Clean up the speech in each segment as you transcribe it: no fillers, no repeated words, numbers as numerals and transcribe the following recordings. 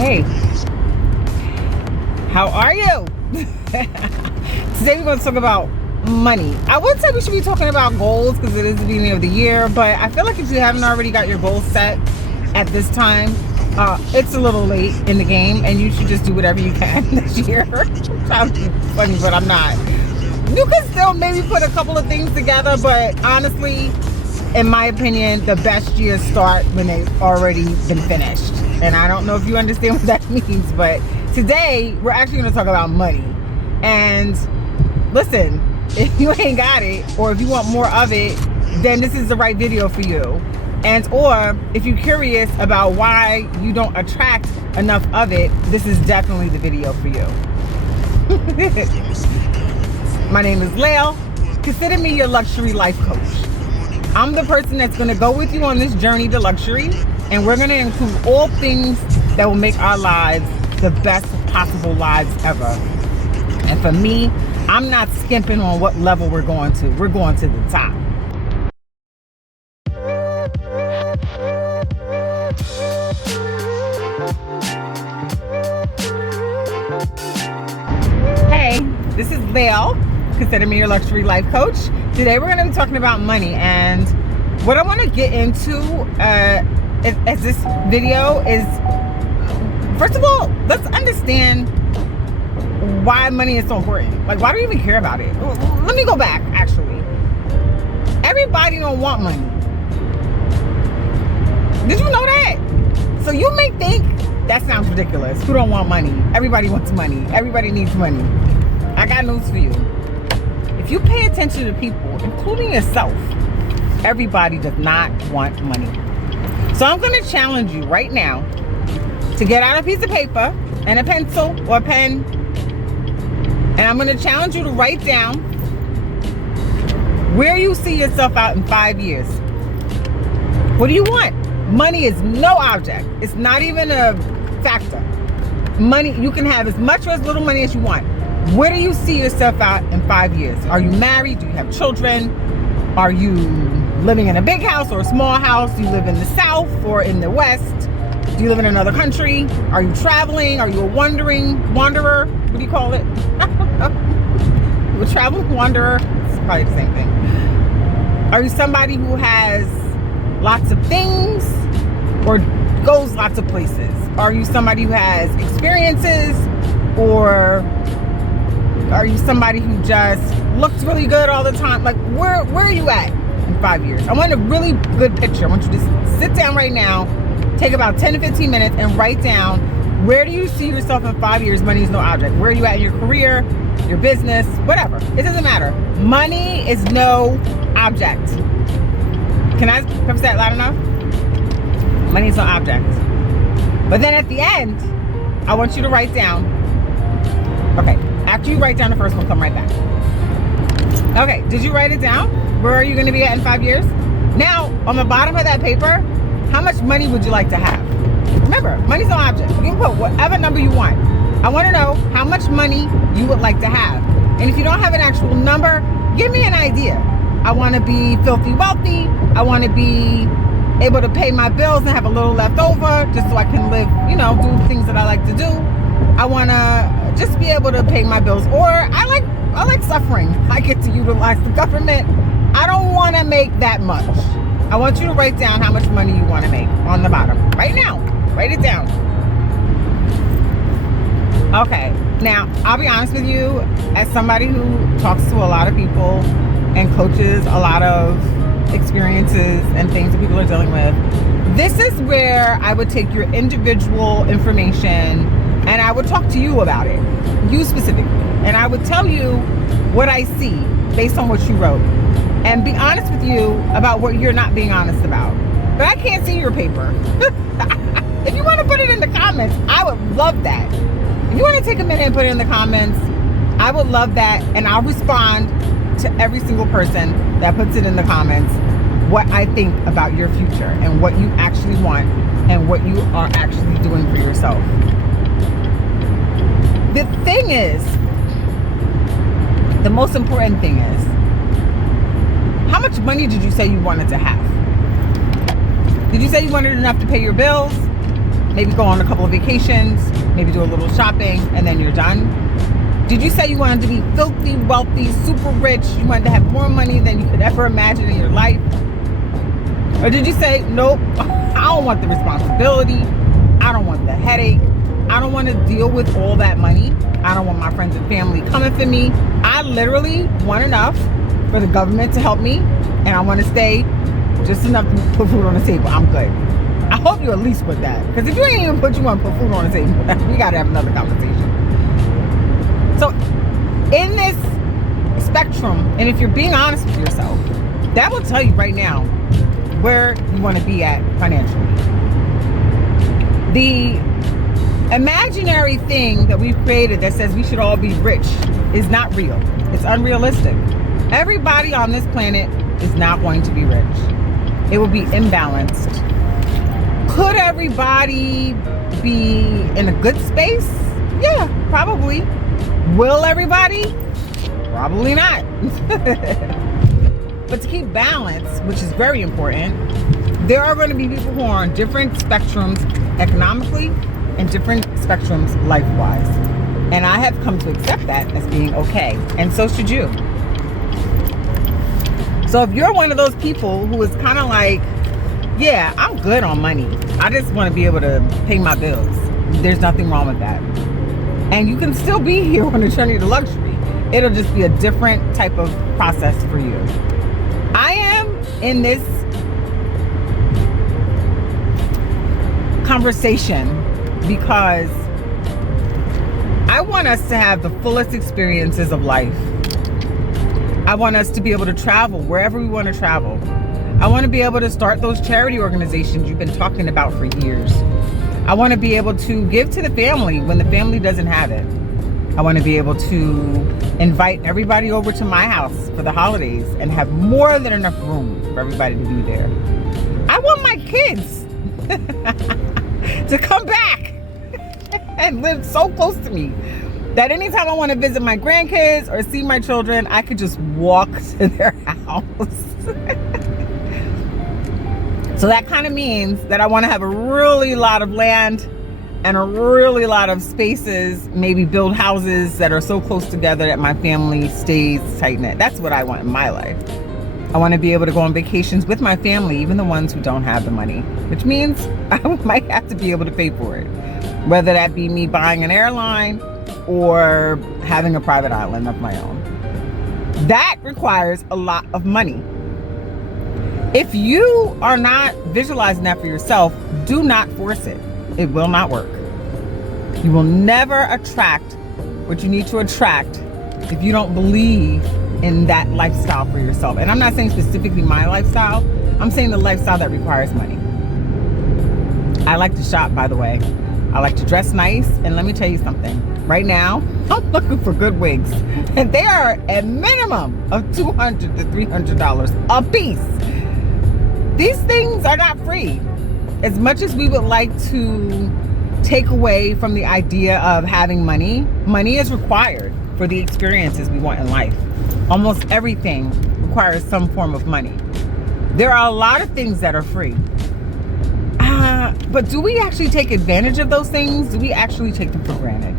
Hey, how are you? Today we're going to talk about money. I would say we should be talking about goals because it is the beginning of the year, but I feel like if you haven't already got your goals set at this time, it's a little late in the game and you should just do whatever you can this year. Sounds funny, but I'm not. You can still maybe put a couple of things together, but honestly, in my opinion, the best years start when they've already been finished. And I don't know if you understand what that means, but today we're actually going to talk about money. And listen, if you ain't got it, or if you want more of it, then this is the right video for you. And or if you're curious about why you don't attract enough of it, this is definitely the video for you. My name is Lael. Consider me your luxury life coach. I'm the person that's going to go with you on this journey to luxury, and we're going to include all things that will make our lives the best possible lives ever. And for me, I'm not skimping on what level we're going to. We're going to the top. Hey, this is Lael. Consider me your luxury life coach. Today we're going to be talking about money, and what I want to get into as this video is, first of all, let's understand why money is so important. Like, why do we even care about it? Let me go back, actually. Everybody don't want money. Did you know that? So you may think that sounds ridiculous. Who don't want money? Everybody wants money. Everybody needs money. I got news for you. If you pay attention to people, including yourself, everybody does not want money. So I'm going to challenge you right now to get out a piece of paper and a pencil or a pen, and I'm going to challenge you to write down where you see yourself out in 5 years. What do you want? Money is no object. It's not even a factor. Money, you can have as much or as little money as you want. Where do you see yourself out in 5 years? Are you married? Do you have children? Are you living in a big house or a small house? Do you live in the South or in the West? Do you live in another country? Are you traveling? Are you a wanderer? What do you call it? A traveling wanderer? It's probably the same thing. Are you somebody who has lots of things or goes lots of places? Are you somebody who has experiences, or are you somebody who just looks really good all the time? Like, where are you at in 5 years? I want a really good picture. I want you to sit down right now, take about 10 to 15 minutes and write down, where do you see yourself in 5 years? Money is no object. Where are you at in your career, your business, whatever. It doesn't matter. Money is no object. Can I say that loud enough? Money is no object. But then at the end, I want you to write down, okay, after you write down the first one, come right back. Okay, did you write it down? Where are you going to be at in 5 years? Now, on the bottom of that paper, how much money would you like to have? Remember, money's no object. You can put whatever number you want. I want to know how much money you would like to have. And if you don't have an actual number, give me an idea. I want to be filthy wealthy. I want to be able to pay my bills and have a little left over just so I can live, do things that I like to do. I want to just be able to pay my bills. Or I like suffering. I get to utilize the government. I don't want to make that much. I want you to write down how much money you want to make on the bottom. Right now. Write it down. Okay. Now, I'll be honest with you, as somebody who talks to a lot of people and coaches a lot of experiences and things that people are dealing with, this is where I would take your individual information and I would talk to you about it, you specifically. And I would tell you what I see based on what you wrote, and be honest with you about what you're not being honest about. But I can't see your paper. If you want to put it in the comments, I would love that. If you want to take a minute and put it in the comments, I would love that. And I'll respond to every single person that puts it in the comments, what I think about your future and what you actually want and what you are actually doing for yourself. The thing is, the most important thing is, how much money did you say you wanted to have? Did you say you wanted enough to pay your bills? maybe go on a couple of vacations, maybe do a little shopping, and then you're done? Did you say you wanted to be filthy, wealthy, super rich? You wanted to have more money than you could ever imagine in your life? Or did you say, nope, I don't want the responsibility. I don't want the headache. I don't want to deal with all that money. I don't want my friends and family coming for me. I literally want enough for the government to help me, and I want to stay just enough to put food on the table. I'm good. I hope you at least put that. Because if you ain't even put you want to put food on the table, we got to have another conversation. So in this spectrum, and if you're being honest with yourself, that will tell you right now where you want to be at financially. The imaginary thing that we've created that says we should all be rich is not real. It's unrealistic. Everybody on this planet is not going to be rich. It will be imbalanced. Could everybody be in a good space? Yeah, probably. Will everybody? Probably not. But to keep balance, which is very important, there are going to be people who are on different spectrums economically and different spectrums life-wise. And I have come to accept that as being okay. And so should you. So if you're one of those people who is kind of like, yeah, I'm good on money. I just want to be able to pay my bills. There's nothing wrong with that. And you can still be here on a journey to luxury. It'll just be a different type of process for you. I am in this conversation because I want us to have the fullest experiences of life. I want us to be able to travel wherever we want to travel. I want to be able to start those charity organizations you've been talking about for years. I want to be able to give to the family when the family doesn't have it. I want to be able to invite everybody over to my house for the holidays and have more than enough room for everybody to be there. I want my kids to come back and live so close to me that anytime I want to visit my grandkids or see my children, I could just walk to their house. So that kind of means that I want to have a really lot of land and a really lot of spaces, maybe build houses that are so close together that my family stays tight-knit. That's what I want in my life. I want to be able to go on vacations with my family, even the ones who don't have the money, which means I might have to be able to pay for it. Whether that be me buying an airline or having a private island of my own. That requires a lot of money. If you are not visualizing that for yourself, do not force it. It will not work. You will never attract what you need to attract if you don't believe in that lifestyle for yourself. And I'm not saying specifically my lifestyle. I'm saying the lifestyle that requires money. I like to shop, by the way. I like to dress nice. And let me tell you something. Right now, I'm looking for good wigs. And they are a minimum of $200 to $300 a piece. These things are not free. As much as we would like to take away from the idea of having money, money is required for the experiences we want in life. Almost everything requires some form of money. There are a lot of things that are free. But do we actually take advantage of those things? Do we actually take them for granted?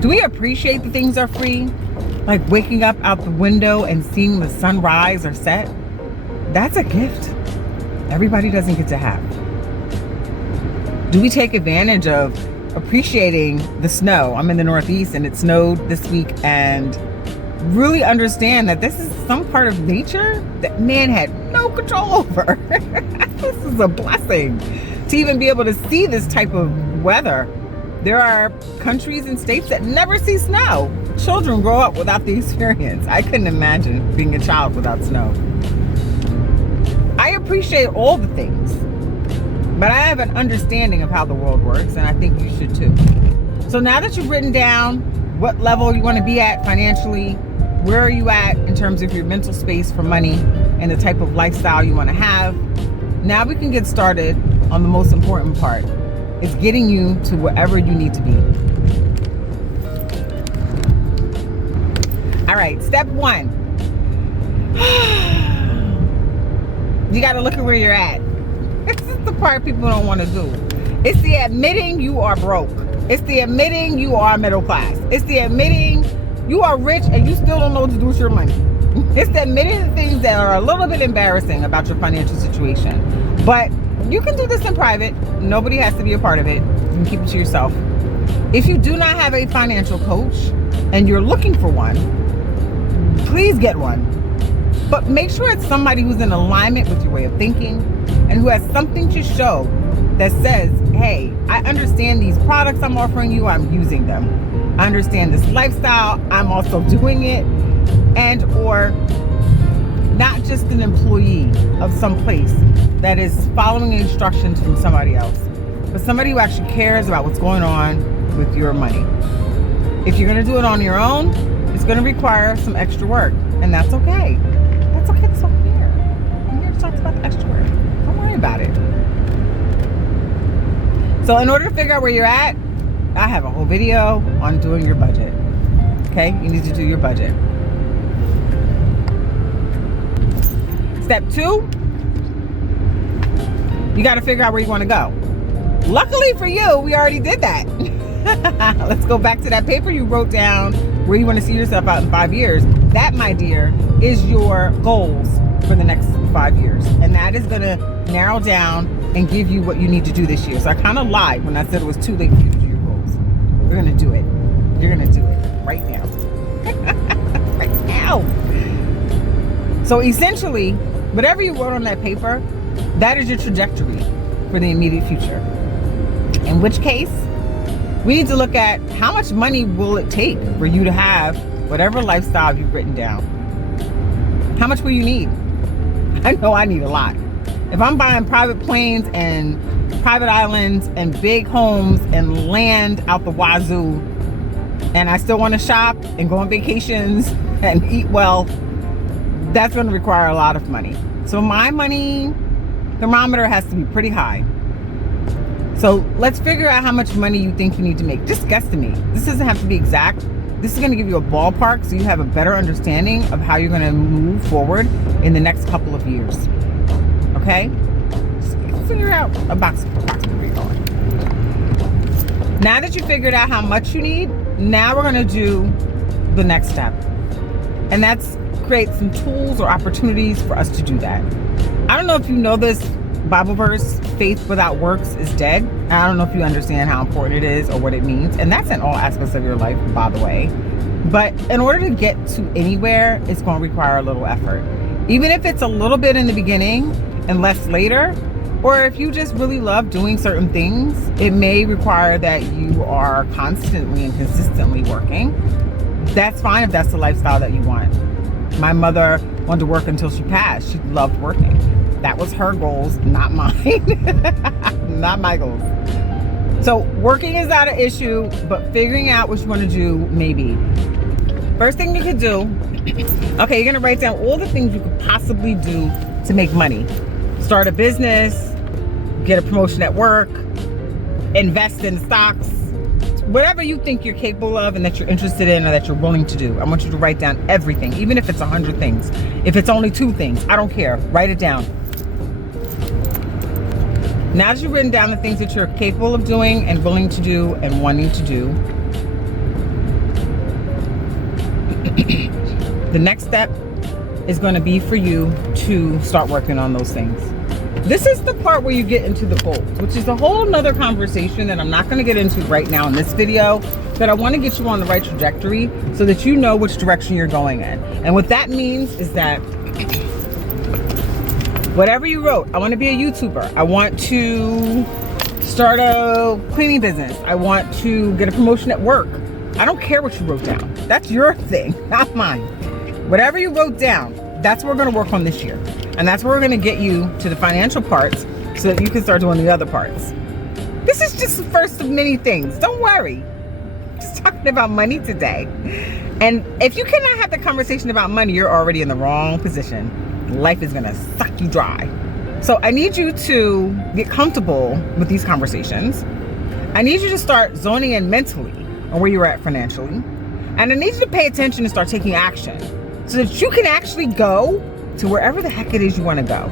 Do we appreciate the things that are free? Like waking up out the window and seeing the sun rise or set? That's a gift everybody doesn't get to have. Do we take advantage of appreciating the snow? I'm in the Northeast and it snowed this week, and really understand that this is some part of nature that man had no control over. This is a blessing to even be able to see this type of weather. There are countries and states that never see snow. Children grow up without the experience. I couldn't imagine being a child without snow. I appreciate all the things, but I have an understanding of how the world works, and I think you should too. So now that you've written down what level you want to be at financially, where are you at in terms of your mental space for money and the type of lifestyle you want to have, now we can get started on the most important part. It's getting you to wherever you need to be. All right, step one. You got to look at where you're at. This is the part people don't want to do. It's the admitting you are broke. It's the admitting you are middle class. It's the admitting you are rich and you still don't know what to do with your money. It's the admitting the things that are a little bit embarrassing about your financial situation. But you can do this in private. Nobody has to be a part of it. You can keep it to yourself. If you do not have a financial coach and you're looking for one, please get one. But make sure it's somebody who's in alignment with your way of thinking and who has something to show that says, hey, I understand these products I'm offering you, I'm using them. I understand this lifestyle, I'm also doing it. And or not just an employee of some place that is following instructions from somebody else, but somebody who actually cares about what's going on with your money. If you're gonna do it on your own, it's gonna require some extra work, and that's okay. That's okay, that's over here. I'm here to talk about the extra work. Don't worry about it. So in order to figure out where you're at, I have a whole video on doing your budget. Okay, you need to do your budget. Step 2, you got to figure out where you want to go. Luckily for you, we already did that. Let's go back to that paper you wrote down where you want to see yourself out in 5 years. That, my dear, is your goals for the next 5 years. And that is going to narrow down and give you what you need to do this year. So I kind of lied when I said it was too late for you to do your goals. You're going to do it. You're going to do it right now. Right now. So essentially, whatever you wrote on that paper, that is your trajectory for the immediate future. In which case, we need to look at how much money will it take for you to have whatever lifestyle you've written down. How much will you need? I know I need a lot. If I'm buying private planes and private islands and big homes and land out the wazoo, and I still want to shop and go on vacations and eat well, that's going to require a lot of money. So my money thermometer has to be pretty high. So let's figure out how much money you think you need to make. Just guesstimate. This doesn't have to be exact. This is going to give you a ballpark so you have a better understanding of how you're going to move forward in the next couple of years. Okay? Just figure out approximately where you're going. Now that you figured out how much you need, now we're going to do the next step. And that's create some tools or opportunities for us to do that. I don't know if you know this Bible verse, faith without works is dead. I don't know if you understand how important it is or what it means. And that's in all aspects of your life, by the way. But in order to get to anywhere, it's going to require a little effort. Even if it's a little bit in the beginning and less later, or if you just really love doing certain things, it may require that you are constantly and consistently working. That's fine if that's the lifestyle that you want. My mother wanted to work until she passed. She loved working. That was her goals, not mine. Not my goals. So working is not an issue, but figuring out what you want to do, maybe. First thing you could do, okay, you're going to write down all the things you could possibly do to make money. Start a business, get a promotion at work, invest in stocks, whatever you think you're capable of and that you're interested in or that you're willing to do. I want you to write down everything, even if it's 100 things. If it's only 2 things, I don't care. Write it down. Now that you've written down the things that you're capable of doing and willing to do and wanting to do, the next step is going to be for you to start working on those things. This is the part where you get into the goals, which is a whole nother conversation that I'm not going to get into right now in this video, but I want to get you on the right trajectory so that you know which direction you're going in. And what that means is that whatever you wrote, I want to be a YouTuber. I want to start a cleaning business. I want to get a promotion at work. I don't care what you wrote down. That's your thing, not mine. Whatever you wrote down, that's what we're going to work on this year. And that's where we're going to get you to the financial parts so that you can start doing the other parts. This is just the first of many things. Don't worry. Just talking about money today. And if you cannot have the conversation about money, you're already in the wrong position. Life is going to suck you dry. So I need you to get comfortable with these conversations. I need you to start zoning in mentally on where you're at financially. And I need you to pay attention and start taking action so that you can actually go to wherever the heck it is you want to go.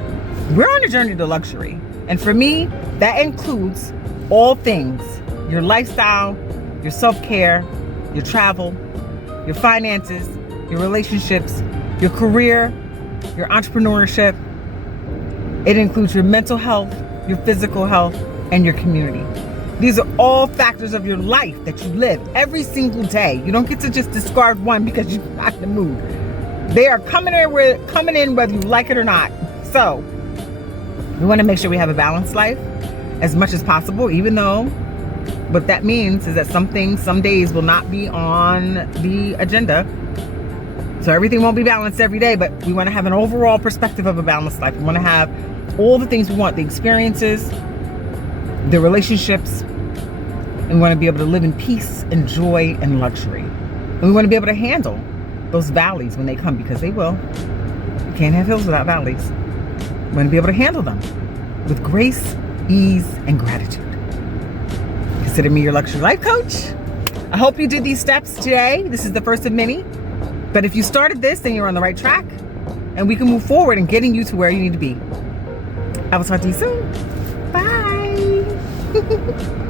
We're on a journey to luxury. And for me, that includes all things, your lifestyle, your self-care, your travel, your finances, your relationships, your career, your entrepreneurship. It includes your mental health, your physical health, and your community. These are all factors of your life that you live every single day. You don't get to just discard one because you're not in the mood. They are coming in whether you like it or not. So we want to make sure we have a balanced life as much as possible, even though what that means is that some days will not be on the agenda. So everything won't be balanced every day, but we want to have an overall perspective of a balanced life. We want to have all the things we want, the experiences, the relationships, and we want to be able to live in peace and joy and luxury. And we want to be able to handle those valleys when they come, because they will. You can't have hills without valleys. We want to be able to handle them with grace, ease, and gratitude. Consider me your luxury life coach. I hope you did these steps today. This is the first of many. But if you started this, then you're on the right track, and we can move forward in getting you to where you need to be. I will talk to you soon. Bye.